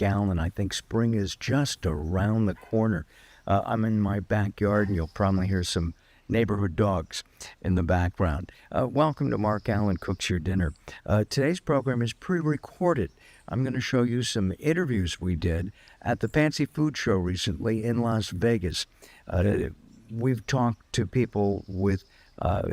Mark Alyn. I think spring is just around the corner. I'm in my backyard, and you'll probably hear some neighborhood dogs in the background. Welcome to Mark Alyn Cooks Your Dinner. Today's program is pre-recorded. I'm going to show you some interviews we did at the Fancy Food Show recently in Las Vegas. We've talked to people with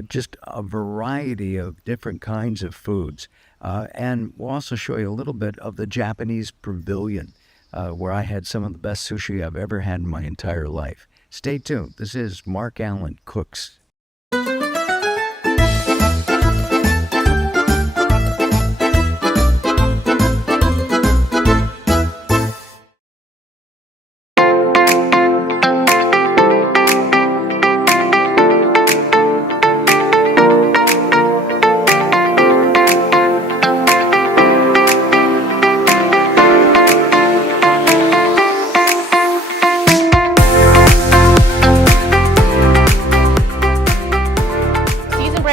just a variety of different kinds of foods. And we'll also show you a little bit of the Japanese Pavilion, where I had some of the best sushi I've ever had in my entire life. Stay tuned. This is Mark Alyn Cooks.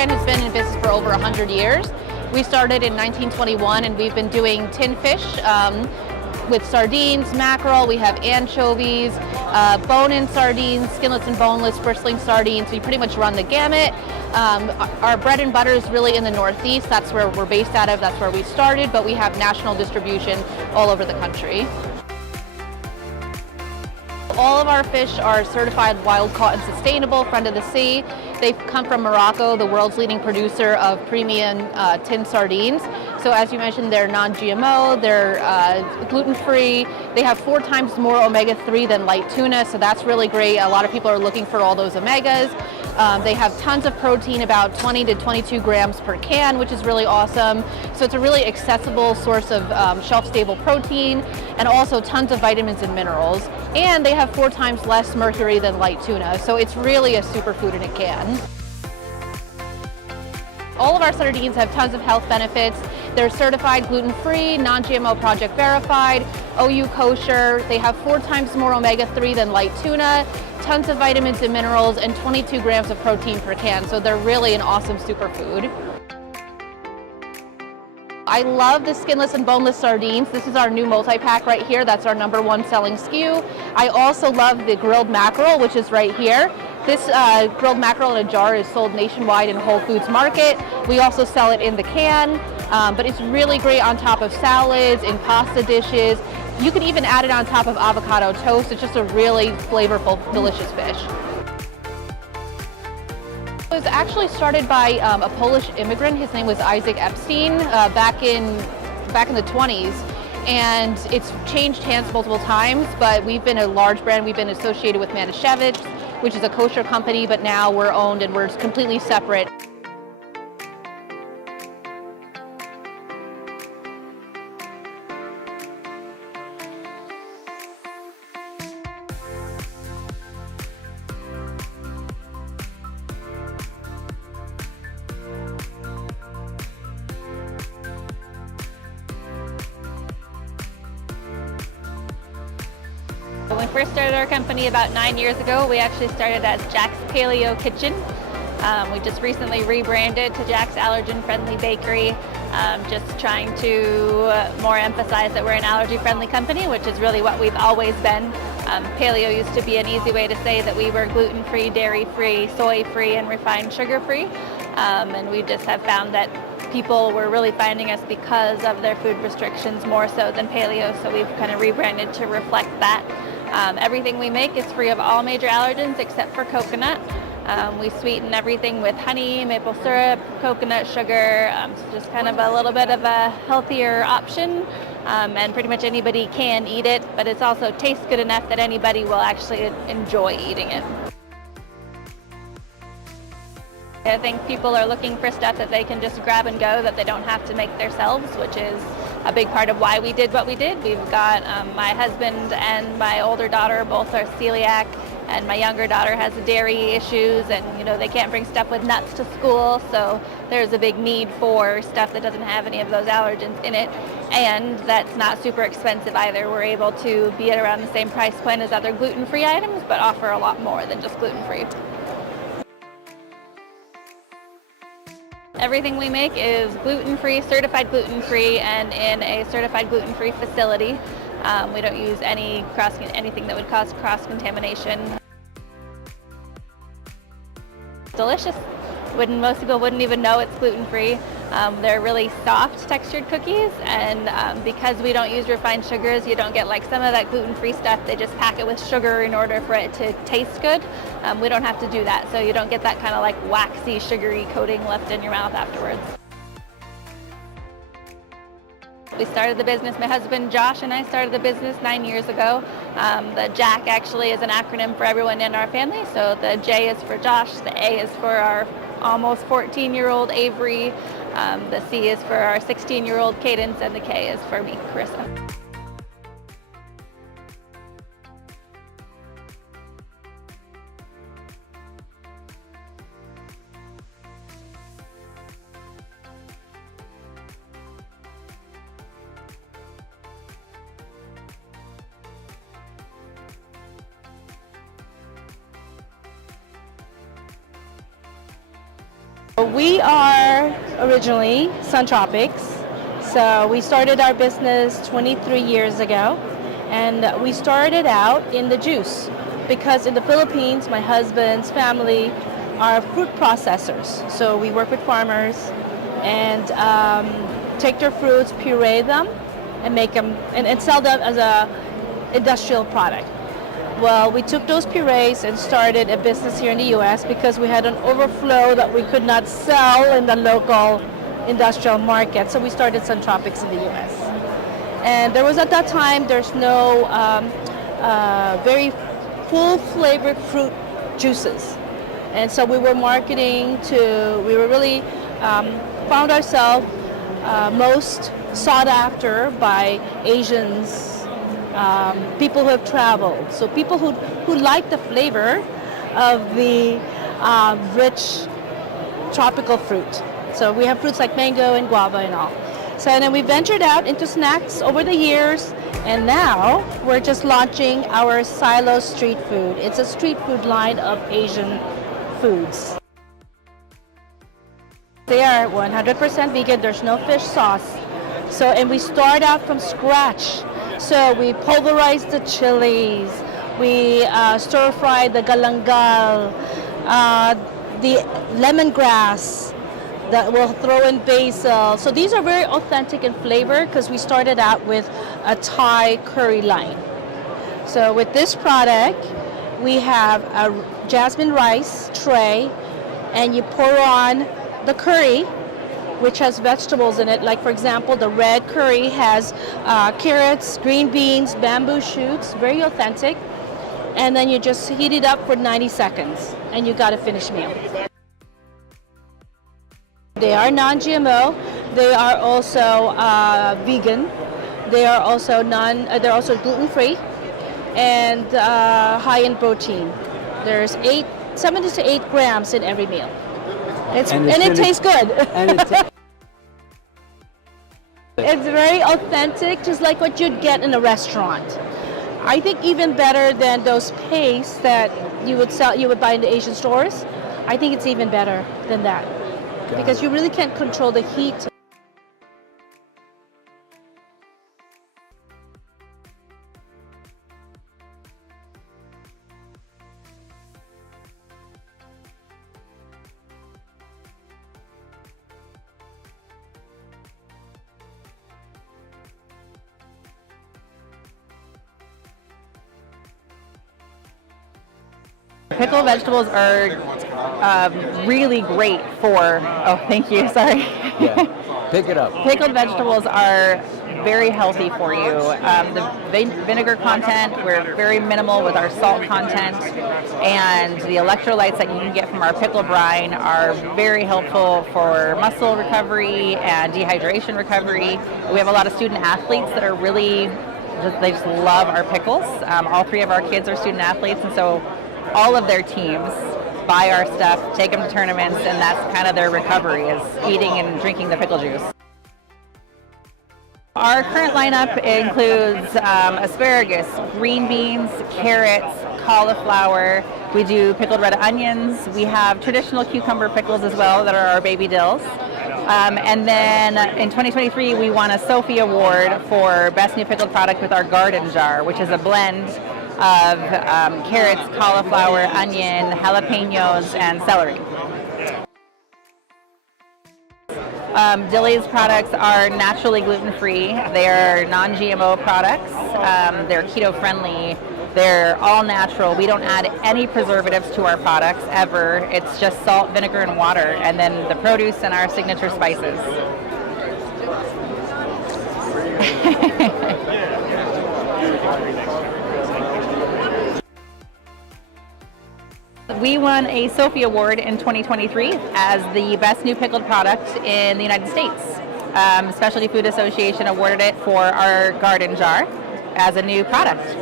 Has been in business for over 100 years. We started in 1921 and we've been doing tin fish with sardines, mackerel, we have anchovies, bone-in sardines, skinless and boneless, bristling sardines. We pretty much run the gamut. Our bread and butter is really in the Northeast. That's where we're based out of, that's where we started, but we have national distribution all over the country. All of our fish are certified wild caught and sustainable, friend of the sea. They come from Morocco, the world's leading producer of premium tin sardines. So as you mentioned, they're non-GMO, they're gluten-free. They have 4 times more omega-3 than light tuna, so that's really great. A lot of people are looking for all those omegas. They have tons of protein, about 20 to 22 grams per can, which is really awesome. So it's a really accessible source of shelf-stable protein, and also tons of vitamins and minerals. And they have 4 times less mercury than light tuna, so it's really a superfood in a can. All of our sardines have tons of health benefits. They're certified gluten-free, non-GMO project verified, OU kosher. They have 4 times more omega-3 than light tuna, tons of vitamins and minerals, and 22 grams of protein per can. So they're really an awesome superfood. I love the skinless and boneless sardines. This is our new multi-pack right here. That's our #1 selling SKU. I also love the grilled mackerel, which is right here. This grilled mackerel in a jar is sold nationwide in Whole Foods Market. We also sell it in the can, but it's really great on top of salads, in pasta dishes. You can even add it on top of avocado toast. It's just a really flavorful, delicious fish. It was actually started by a Polish immigrant. His name was Isaac Epstein back in the 20s. And it's changed hands multiple times, but we've been a large brand. We've been associated with Manischewitz, which is a kosher company, but now we're owned and we're completely separate. When we first started our company about 9 years ago, we actually started as Jack's Paleo Kitchen. We just recently rebranded to Jack's Allergen Friendly Bakery, just trying to more emphasize that we're an allergy-friendly company, which is really what we've always been. Paleo used to be an easy way to say that we were gluten-free, dairy-free, soy-free, and refined sugar-free. And we just have found that people were really finding us because of their food restrictions more so than paleo, so we've kind of rebranded to reflect that. Everything we make is free of all major allergens except for coconut. We sweeten everything with honey, maple syrup, coconut sugar, so just kind of a little bit of a healthier option. And pretty much anybody can eat it, but it also tastes good enough that anybody will actually enjoy eating it. I think people are looking for stuff that they can just grab and go, that they don't have to make themselves, which is a big part of why we did what we did. We've got my husband and my older daughter both are celiac, and my younger daughter has dairy issues, and they can't bring stuff with nuts to school, so there's a big need for stuff that doesn't have any of those allergens in it, and that's not super expensive either. We're able to be at around the same price point as other gluten-free items, but offer a lot more than just gluten-free. Everything we make is gluten-free, certified gluten-free, and in a certified gluten-free facility. We don't use anything that would cause cross-contamination. Delicious. Most people wouldn't even know it's gluten-free. They're really soft textured cookies, and because we don't use refined sugars, you don't get like some of that gluten-free stuff. They just pack it with sugar in order for it to taste good. We don't have to do that, so you don't get that kind of like waxy, sugary coating left in your mouth afterwards. We started the business, my husband Josh and I started the business 9 years ago. The Jack actually is an acronym for everyone in our family. So the J is for Josh, the A is for our almost 14-year-old Avery, the C is for our 16-year-old Cadence, and the K is for me, Carissa. We are originally Sun Tropics, so we started our business 23 years ago, and we started out in the juice because in the Philippines my husband's family are fruit processors, so we work with farmers and take their fruits, puree them, and make them and sell them as a industrial product. Well, we took those purees and started a business here in the U.S. because we had an overflow that we could not sell in the local industrial market. So we started Sun Tropics in the U.S. And there was at that time, there's no very full flavored fruit juices. And so we were marketing we were really found ourselves most sought after by Asians, people who have traveled, so people who like the flavor of the rich tropical fruit. So we have fruits like mango and guava and all. So then we ventured out into snacks over the years, and now we're just launching our Silo Street Food. It's a street food line of Asian foods. They are 100% vegan. There's no fish sauce. So, and we start out from scratch. So we pulverize the chilies, we stir fry the galangal, the lemongrass that we'll throw in basil. So these are very authentic in flavor because we started out with a Thai curry line. So with this product, we have a jasmine rice tray, and you pour on the curry, which has vegetables in it. Like for example, the red curry has carrots, green beans, bamboo shoots, very authentic. And then you just heat it up for 90 seconds and you got a finished meal. They are non-GMO. They are also vegan. They are also they're also gluten-free and high in protein. There's 7 to 8 grams in every meal. It tastes good. It's very authentic, just like what you'd get in a restaurant. I think even better than those pastes that you would buy in the Asian stores. I think it's even better than that because you really can't control the heat. Pickled vegetables are really great for, oh, thank you, sorry. Yeah, pick it up. Pickled vegetables are very healthy for you. The vinegar content, we're very minimal with our salt content, and the electrolytes that you can get from our pickle brine are very helpful for muscle recovery and dehydration recovery. We have a lot of student athletes that are really, they just love our pickles. All 3 of our kids are student athletes, and so all of their teams buy our stuff, take them to tournaments, and that's kind of their recovery, is eating and drinking the pickle juice. Our current lineup includes asparagus, green beans, carrots, cauliflower. We do pickled red onions. We have traditional cucumber pickles as well that are our baby dills. And then in 2023, we won a Sophie Award for Best New Pickled Product with our garden jar, which is a blend of carrots, cauliflower, onion, jalapenos, and celery. Dilly's products are naturally gluten-free. They are non-GMO products. They're keto-friendly. They're all natural. We don't add any preservatives to our products ever. It's just salt, vinegar, and water, and then the produce and our signature spices. We won a Sophie Award in 2023 as the best new pickled product in the United States. Specialty Food Association awarded it for our garden jar as a new product.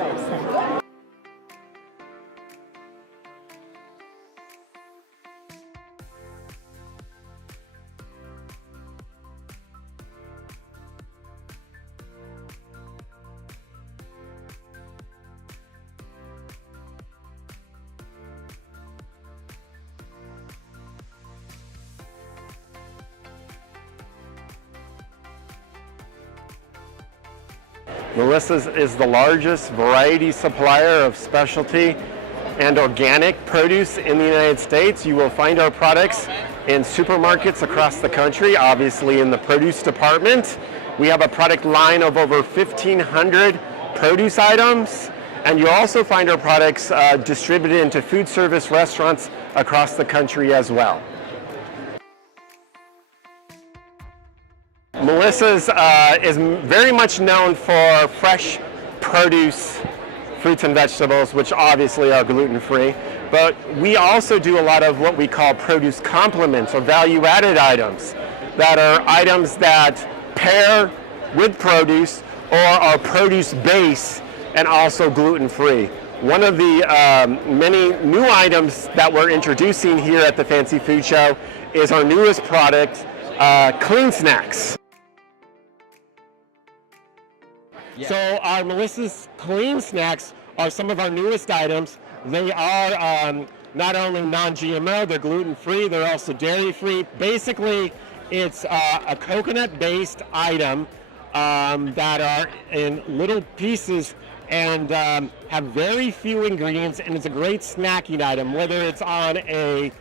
Melissa's is the largest variety supplier of specialty and organic produce in the United States. You will find our products in supermarkets across the country, obviously in the produce department. We have a product line of over 1,500 produce items, and you'll also find our products distributed into food service restaurants across the country as well. Melissa's is very much known for fresh produce, fruits and vegetables, which obviously are gluten-free, but we also do a lot of what we call produce complements or value-added items that are items that pair with produce or are produce base and also gluten-free. One of the many new items that we're introducing here at the Fancy Food Show is our newest product, Clean Snacks. So our Melissa's Clean Snacks are some of our newest items. They are not only non-GMO, they're gluten-free, they're also dairy-free. Basically, it's a coconut-based item that are in little pieces and have very few ingredients, and it's a great snacking item, whether it's on a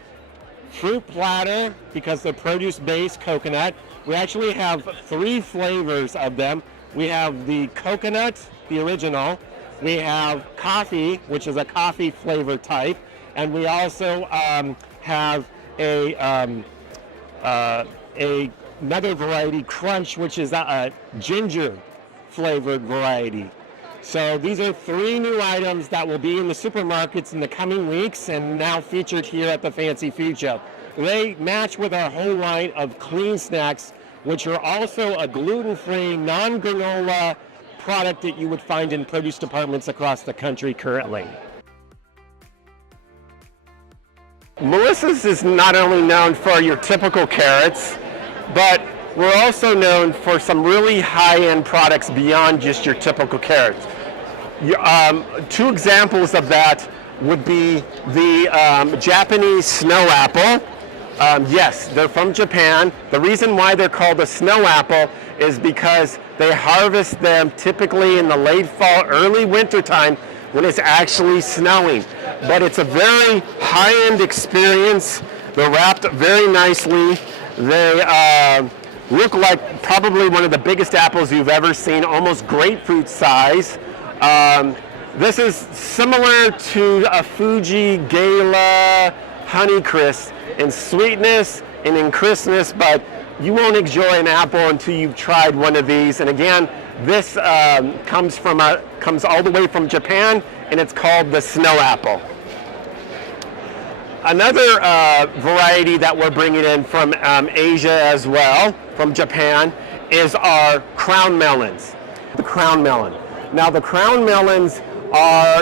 fruit platter, because they're produce-based coconut. We actually have 3 flavors of them. We have the coconut, the original. We have coffee, which is a coffee flavor type, and we also have another variety, crunch, which is a ginger flavored variety. So these are 3 new items that will be in the supermarkets in the coming weeks and now featured here at the Fancy Food Show. They match with our whole line of Clean Snacks, which are also a gluten-free, non-granola product that you would find in produce departments across the country currently. Melissa's is not only known for your typical carrots, but we're also known for some really high-end products beyond just your typical carrots. 2 examples of that would be the Japanese snow apple. Yes, they're from Japan. The reason why they're called a snow apple is because they harvest them typically in the late fall, early winter time when it's actually snowing. But it's a very high-end experience. They're wrapped very nicely. They look like probably one of the biggest apples you've ever seen, almost grapefruit size. This is similar to a Fuji Gala Honeycrisp in sweetness and in crispness, but you won't enjoy an apple until you've tried one of these. And again, this comes all the way from Japan, and it's called the snow apple. Another variety that we're bringing in from Asia as well, from Japan, is our crown melons. The crown melon. Now the crown melons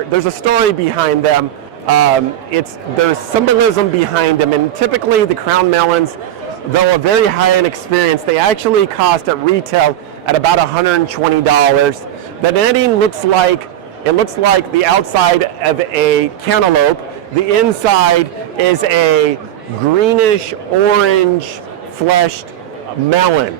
there's a story behind them. There's symbolism behind them, and typically the crown melons, though a very high-end experience, they actually cost at retail at about $120. The netting looks like the outside of a cantaloupe. The inside is a greenish orange fleshed melon.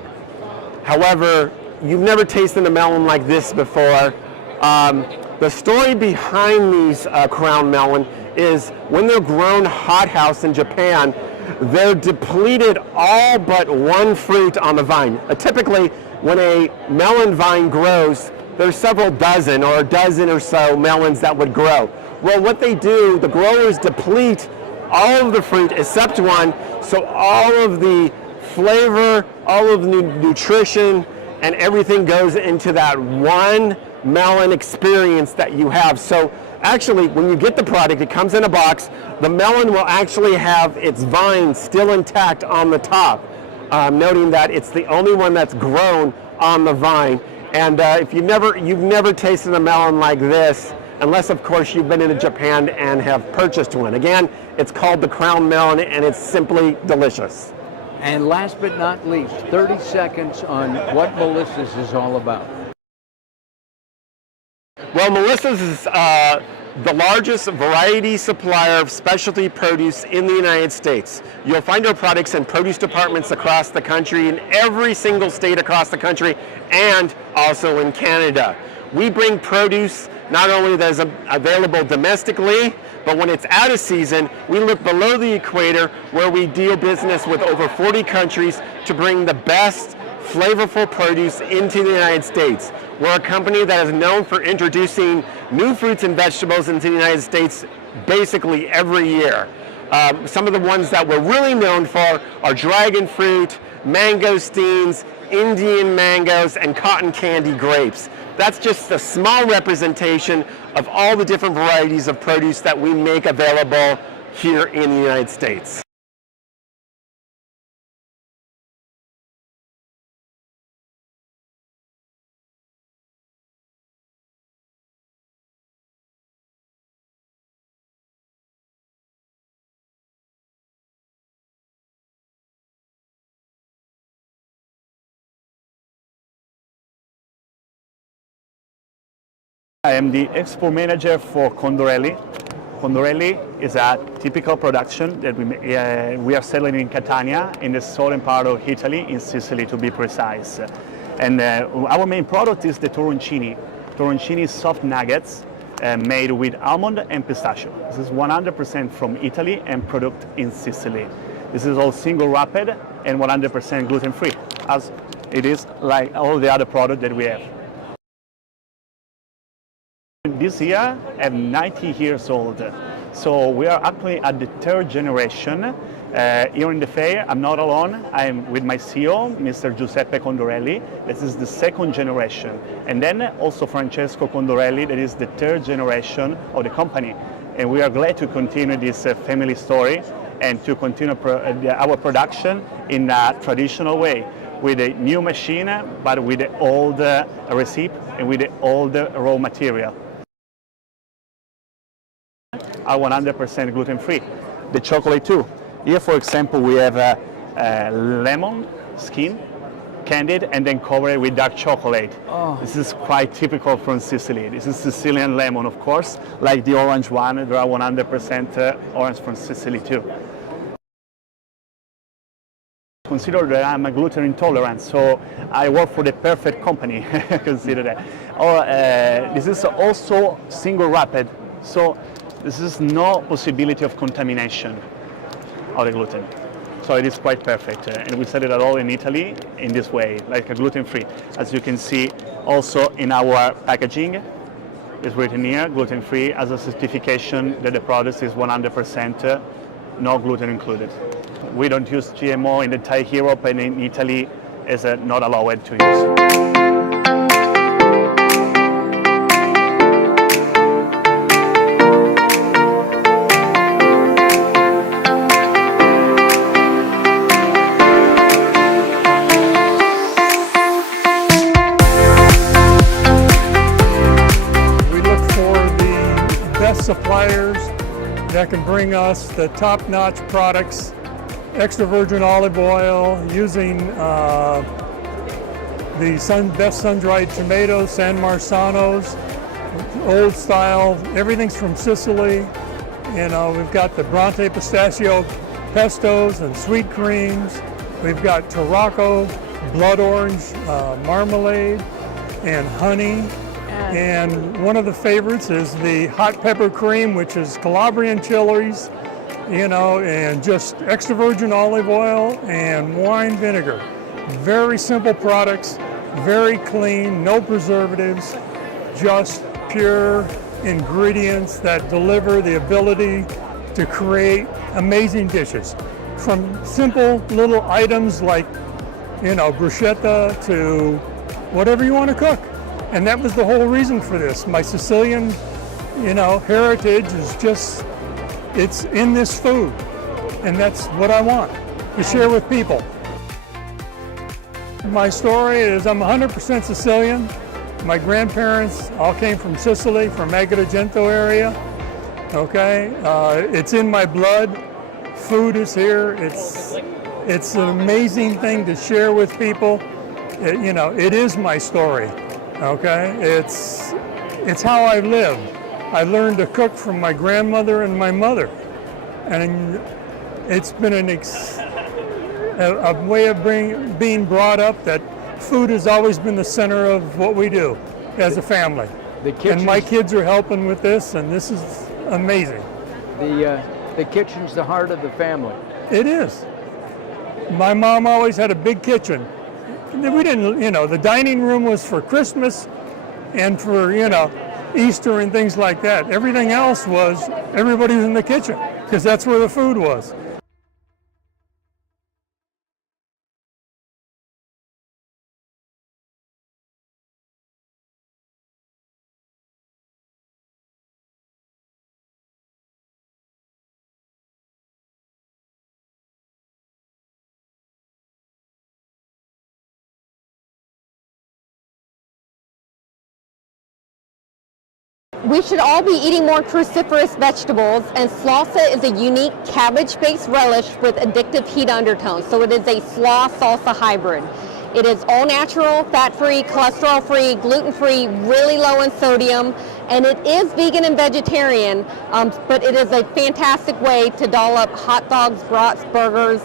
However, you've never tasted a melon like this before. The story behind these crown melon is when they're grown hothouse in Japan, they're depleted all but one fruit on the vine. Typically, when a melon vine grows, there's several dozen or a dozen or so melons that would grow. Well, what they do, the growers deplete all of the fruit except one, so all of the flavor, all of the nutrition, and everything goes into that one melon experience that you have. So actually, when you get the product, it comes in a box. The melon will actually have its vine still intact on the top, noting that it's the only one that's grown on the vine. And if you've never tasted a melon like this, unless of course you've been into Japan and have purchased one. Again, it's called the crown melon, and it's simply delicious. And last but not least, 30 seconds on what Melissa's is all about. Well, Melissa's is the largest variety supplier of specialty produce in the United States. You'll find our products in produce departments across the country, in every single state across the country, and also in Canada. We bring produce not only that is available domestically, but when it's out of season, we look below the equator where we deal business with over 40 countries to bring the best flavorful produce into the United States. We're a company that is known for introducing new fruits and vegetables into the United States basically every year. Some of the ones that we're really known for are dragon fruit, mangosteens, Indian mangoes, and cotton candy grapes. That's just a small representation of all the different varieties of produce that we make available here in the United States. I am the export manager for Condorelli. Condorelli is a typical production that we are selling in Catania, in the southern part of Italy, in Sicily to be precise. And our main product is the toroncini. Toroncini soft nuggets made with almond and pistachio. This is 100% from Italy and produced in Sicily. This is all single wrapped and 100% gluten-free, as it is like all the other products that we have. This year, I'm 90 years old, so we are actually at the third generation. Here in the fair, I'm not alone. I'm with my CEO, Mr. Giuseppe Condorelli. This is the second generation. And then also Francesco Condorelli, that is the third generation of the company. And we are glad to continue this family story and to continue our production in a traditional way, with a new machine, but with the old recipe and with the old raw material. Are 100% gluten-free. The chocolate too. Here, for example, we have a lemon skin, candied, and then covered with dark chocolate. Oh. This is quite typical from Sicily. This is Sicilian lemon, of course, like the orange one. There are 100% orange from Sicily too. Consider that I'm a gluten intolerant, so I work for the perfect company. Consider that. This is also single wrapped, so this is no possibility of contamination of the gluten. So it is quite perfect. And we sell it at all in Italy in this way, like a gluten-free. As you can see also in our packaging, it's written here, gluten-free, as a certification that the product is 100% no gluten included. We don't use GMO in the entire Europe, and in Italy is not allowed to use. Suppliers that can bring us the top-notch products, extra virgin olive oil, using the best sun-dried tomatoes, San Marzanos, old style. Everything's from Sicily. You know, we've got the Bronte pistachio pestos and sweet creams, We've got Tarocco, blood orange marmalade, and honey. And one of the favorites is the hot pepper cream, which is Calabrian chilies, and just extra virgin olive oil and wine vinegar. Very simple products, very clean, no preservatives, just pure ingredients that deliver the ability to create amazing dishes. From simple little items like, bruschetta to whatever you want to cook. And that was the whole reason for this. My Sicilian, heritage is just, it's in this food. And that's what I want to share with people. My story is I'm 100% Sicilian. My grandparents all came from Sicily, from Agrigento area. Okay, it's in my blood. Food is here. It's an amazing thing to share with people. It is my story. Okay, it's how I live. I learned to cook from my grandmother and my mother, and it's been a way of being brought up that food has always been the center of what we do as a family. And my kids are helping with this, and this is amazing. The kitchen's the heart of the family. It is. My mom always had a big kitchen. We didn't, the dining room was for Christmas and for, Easter and things like that. Everything else was, everybody was in the kitchen because that's where the food was. We should all be eating more cruciferous vegetables, and salsa is a unique cabbage-based relish with addictive heat undertones. So it is a slaw salsa hybrid. It is all natural, fat-free, cholesterol-free, gluten-free, really low in sodium, and it is vegan and vegetarian, but it is a fantastic way to doll up hot dogs, brats, burgers,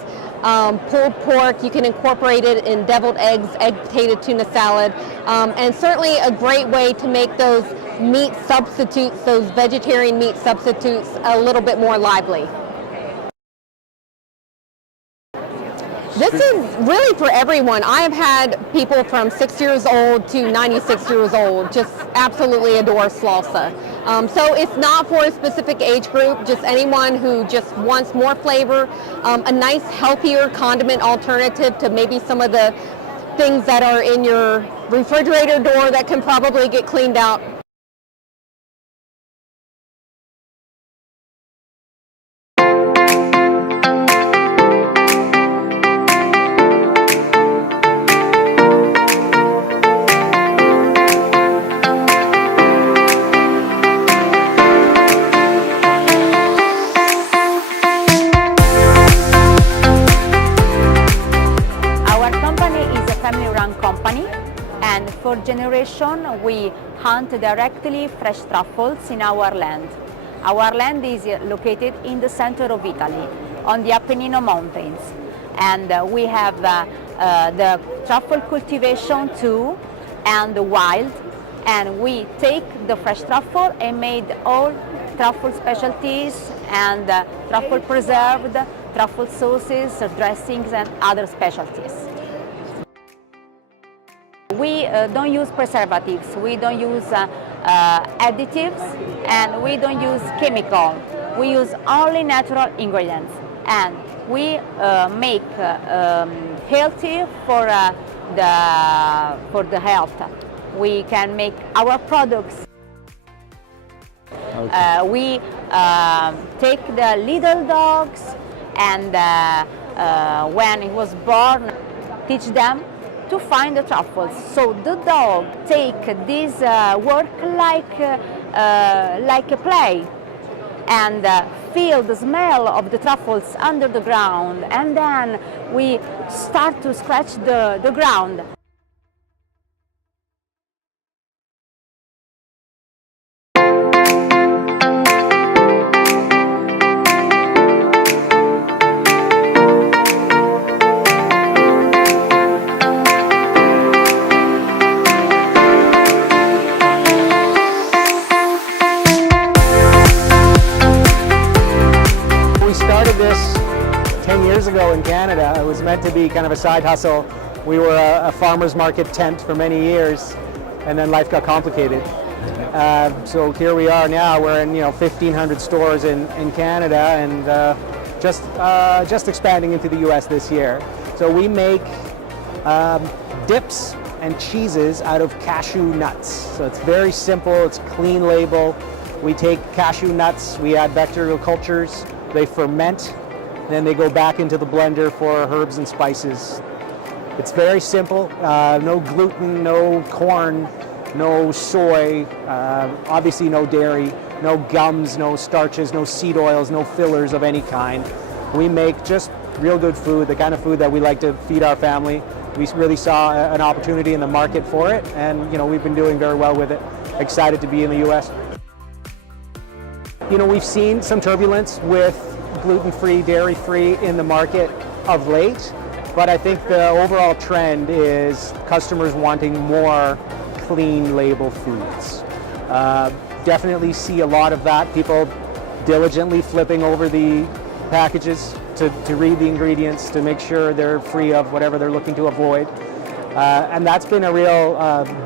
pulled pork. You can incorporate it in deviled eggs, egg potato tuna salad, and certainly a great way to make those meat substitutes, those vegetarian meat substitutes, a little bit more lively. This is really for everyone. I have had people from 6 years old to 96 years old just absolutely adore salsa. So it's not for a specific age group, just anyone who just wants more flavor, a nice healthier condiment alternative to maybe some of the things that are in your refrigerator door that can probably get cleaned out. And for generation, we hunt directly fresh truffles in our land. Our land is located in the center of Italy, on the Apennine Mountains. And we have the truffle cultivation too, and the wild. And we take the fresh truffle and made all truffle specialties and truffle preserved, truffle sauces, dressings, and other specialties. We don't use preservatives, we don't use additives, and we don't use chemical. We use only natural ingredients, and we make healthy for the health. We can make our products. Okay. We take the little dogs, and when it was born, teach them to find the truffles. So the dog take this work like a play, and feel the smell of the truffles under the ground, and then we start to scratch the ground. years ago in Canada. It was meant to be kind of a side hustle. We were a farmer's market tent for many years, and then life got complicated. So here we are now. We're in 1,500 stores in Canada, and just expanding into the U.S. this year. So we make dips and cheeses out of cashew nuts. So it's very simple, it's clean label. We take cashew nuts, we add bacterial cultures, they ferment, then they go back into the blender for herbs and spices. It's very simple, no gluten, no corn, no soy, obviously no dairy, no gums, no starches, no seed oils, no fillers of any kind. We make just real good food, the kind of food that we like to feed our family. We really saw an opportunity in the market for it, and we've been doing very well with it. Excited to be in the U.S. We've seen some turbulence with gluten-free, dairy-free in the market of late, but I think the overall trend is customers wanting more clean label foods. Definitely see a lot of that. People diligently flipping over the packages to read the ingredients, to make sure they're free of whatever they're looking to avoid. And that's been a real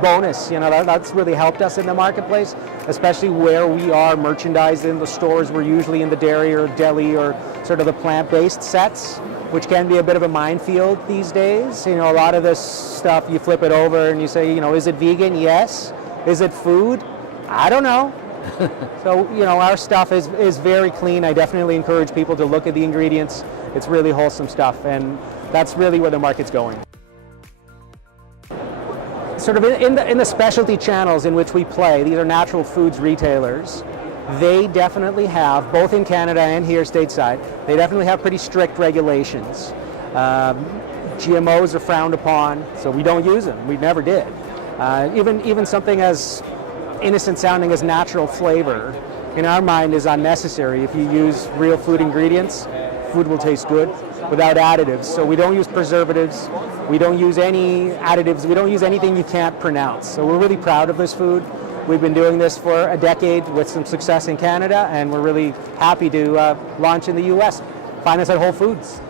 bonus. That's really helped us in the marketplace, especially where we are merchandised in the stores. We're usually in the dairy or deli or sort of the plant-based sets, which can be a bit of a minefield these days. A lot of this stuff, you flip it over and you say, is it vegan? Yes. Is it food? I don't know. So, our stuff is very clean. I definitely encourage people to look at the ingredients. It's really wholesome stuff, and that's really where the market's going. Sort of in the specialty channels in which we play, these are natural foods retailers. They definitely have, both in Canada and here stateside, they definitely have pretty strict regulations. GMOs are frowned upon, so we don't use them. We never did. Even something as innocent sounding as natural flavor, in our mind, is unnecessary. If you use real food ingredients, food will taste good without additives. So we don't use preservatives, we don't use any additives, we don't use anything you can't pronounce. So we're really proud of this food. We've been doing this for a decade with some success in Canada, and we're really happy to launch in the US. Find us at Whole Foods.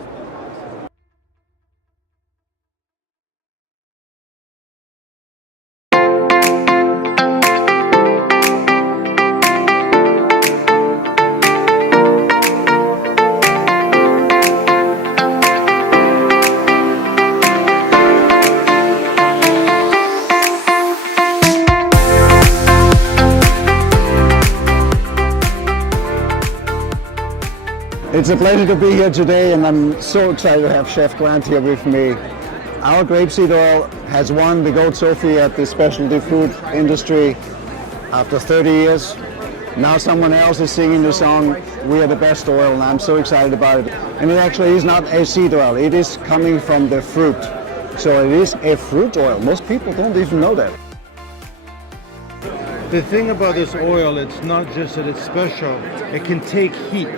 It's a pleasure to be here today, and I'm so excited to have Chef Grant here with me. Our grapeseed oil has won the Gold Trophy at the specialty food industry after 30 years. Now someone else is singing the song, "We are the best oil," and I'm so excited about it. And it actually is not a seed oil, it is coming from the fruit. So it is a fruit oil. Most people don't even know that. The thing about this oil, it's not just that it's special, it can take heat.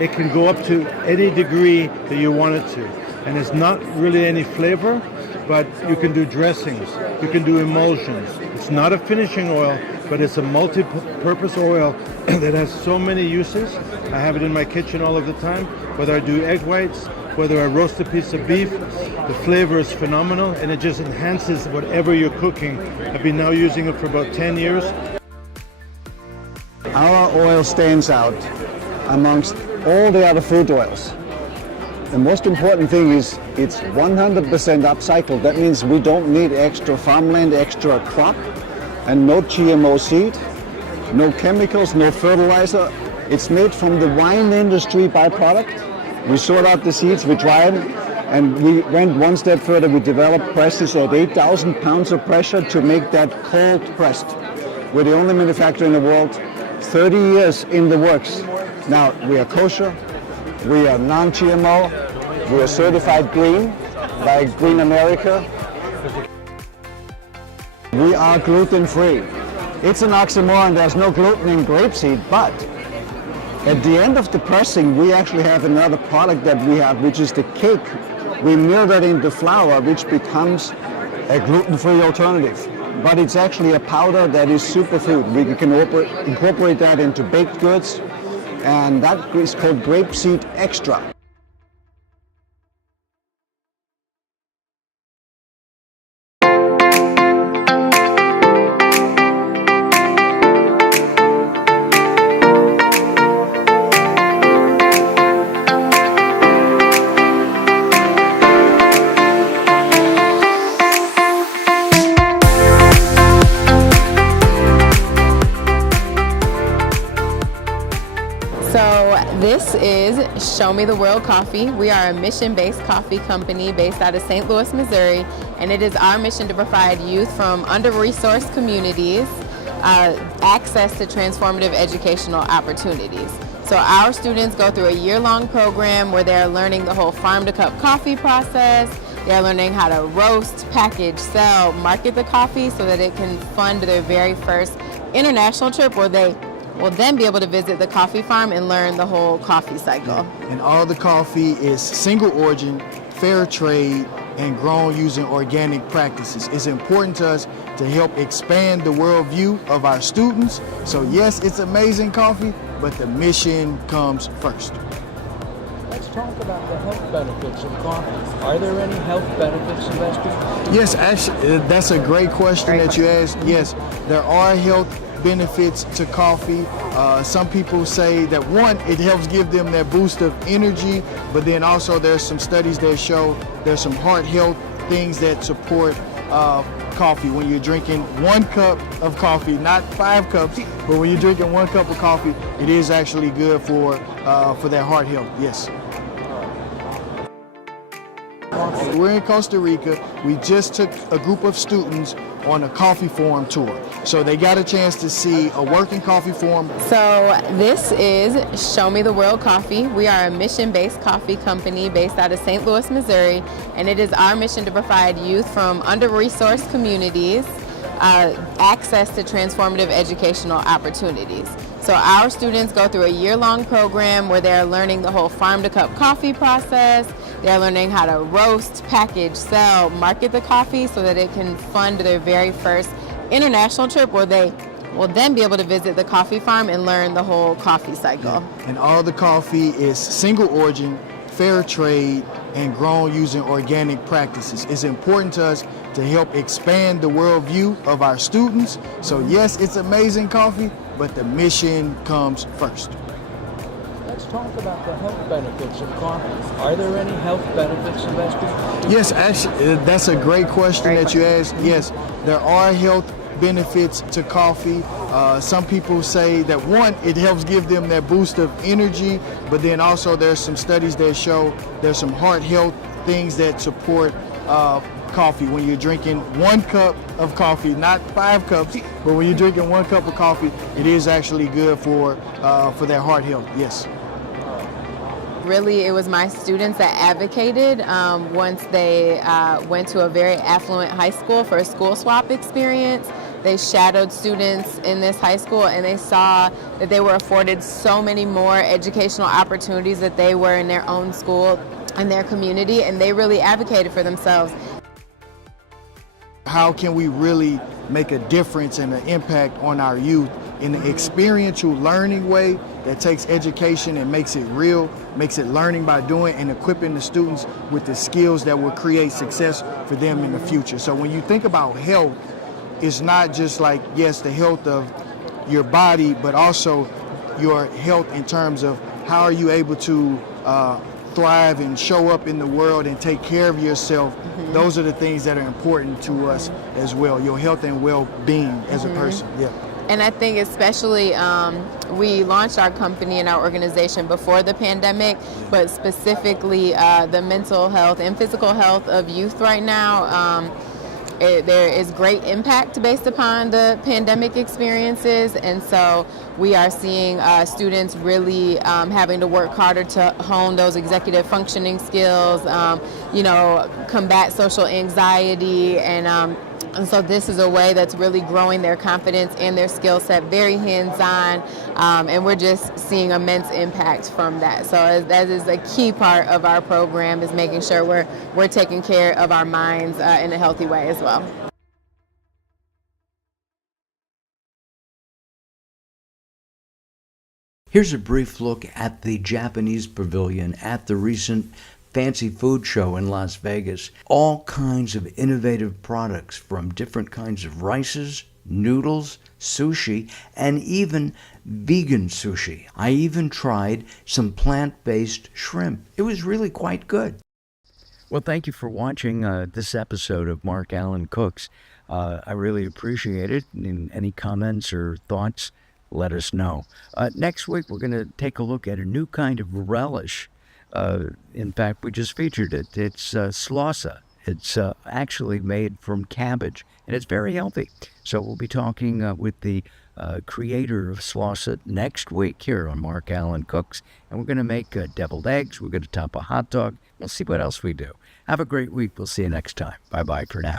It can go up to any degree that you want it to. And it's not really any flavor, but you can do dressings, you can do emulsions. It's not a finishing oil, but it's a multi-purpose oil that has so many uses. I have it in my kitchen all of the time, whether I do egg whites, whether I roast a piece of beef. The flavor is phenomenal, and it just enhances whatever you're cooking. I've been now using it for about 10 years. Our oil stands out amongst all the other fruit oils. The most important thing is it's 100% upcycled. That means we don't need extra farmland, extra crop, and no GMO seed, no chemicals, no fertilizer. It's made from the wine industry byproduct. We sort out the seeds, we dry them, and we went one step further. We developed presses at 8,000 pounds of pressure to make that cold pressed. We're the only manufacturer in the world, 30 years in the works. Now, we are kosher, we are non-GMO, we are certified green by Green America. We are gluten-free. It's an oxymoron, there's no gluten in grapeseed, but at the end of the pressing, we actually have another product that we have, which is the cake. We mill that into flour, which becomes a gluten-free alternative. But it's actually a powder that is superfood. We can incorporate that into baked goods, and that is called grapeseed extra. So this is Show Me the World Coffee. We are a mission-based coffee company based out of St. Louis, Missouri, and it is our mission to provide youth from under-resourced communities access to transformative educational opportunities. So our students go through a year-long program where they're learning the whole farm-to-cup coffee process. They're learning how to roast, package, sell, market the coffee so that it can fund their very first international trip where they will then be able to visit the coffee farm and learn the whole coffee cycle. And all the coffee is single origin, fair trade, and grown using organic practices. It's important to us to help expand the worldview of our students. So yes, it's amazing coffee, but the mission comes first. Let's talk about the health benefits of coffee. Are there any health benefits, Sylvester? Yes, actually, that's a great question that you asked. Yes, there are health benefits to coffee. Some people say that one, it helps give them that boost of energy, but then also there's some studies that show there's some heart health things that support coffee. When you're drinking 1 cup of coffee, not 5 cups, but when you're drinking 1 cup of coffee, it is actually good for that heart health. Yes. We're in Costa Rica. We just took a group of students on a coffee farm tour. So they got a chance to see a working coffee farm. So this is Show Me the World Coffee. We are a mission-based coffee company based out of St. Louis, Missouri, and it is our mission to provide youth from under-resourced communities access to transformative educational opportunities. So our students go through a year-long program where they're learning the whole farm-to-cup coffee process. They're learning how to roast, package, sell, market the coffee so that it can fund their very first international trip where they will then be able to visit the coffee farm and learn the whole coffee cycle. And all the coffee is single origin, fair trade, and grown using organic practices. It's important to us to help expand the worldview of our students. So yes, it's amazing coffee, but the mission comes first. Let's talk about the health benefits of coffee. Are there any health benefits, Sylvester? Yes, actually, that's a great question that you asked. Yes, there are health benefits to coffee. Some people say that one, it helps give them that boost of energy, but then also there's some studies that show there's some heart health things that support coffee. When you're drinking 1 cup of coffee, not 5 cups, but when you're drinking 1 cup of coffee, it is actually good for that heart health. Yes. Really, it was my students that advocated once they went to a very affluent high school for a school swap experience. They shadowed students in this high school and they saw that they were afforded so many more educational opportunities that they were in their own school and their community, and they really advocated for themselves. How can we really make a difference and an impact on our youth in an experiential learning way that takes education and makes it real, makes it learning by doing, and equipping the students with the skills that will create success for them in the future. So when you think about health, it's not just like, yes, the health of your body, but also your health in terms of how are you able to thrive and show up in the world and take care of yourself. Those are the things that are important to us as well, your health and well-being as a person. Yeah. And I think especially we launched our company and our organization before the pandemic, but specifically the mental health and physical health of youth right now. There is great impact based upon the pandemic experiences, and so we are seeing students really having to work harder to hone those executive functioning skills, combat social anxiety, and so this is a way that's really growing their confidence and their skill set, very hands-on, and we're just seeing immense impact from that. So that is a key part of our program, is making sure we're taking care of our minds in a healthy way as well. Here's a brief look at the Japanese Pavilion at the recent Fancy Food Show in Las Vegas. All kinds of innovative products from different kinds of rices, noodles, sushi, and even vegan sushi. I even tried some plant-based shrimp. It was really quite good. Well, thank you for watching this episode of Mark Alyn Cooks. I really appreciate it. And any comments or thoughts, let us know. Next week, we're going to take a look at a new kind of relish. In fact, we just featured it. It's slausa. It's actually made from cabbage, and it's very healthy. So we'll be talking with the creator of slausa next week here on Mark Alyn Cooks, and we're going to make deviled eggs. We're going to top a hot dog. We'll see what else we do. Have a great week. We'll see you next time. Bye-bye for now.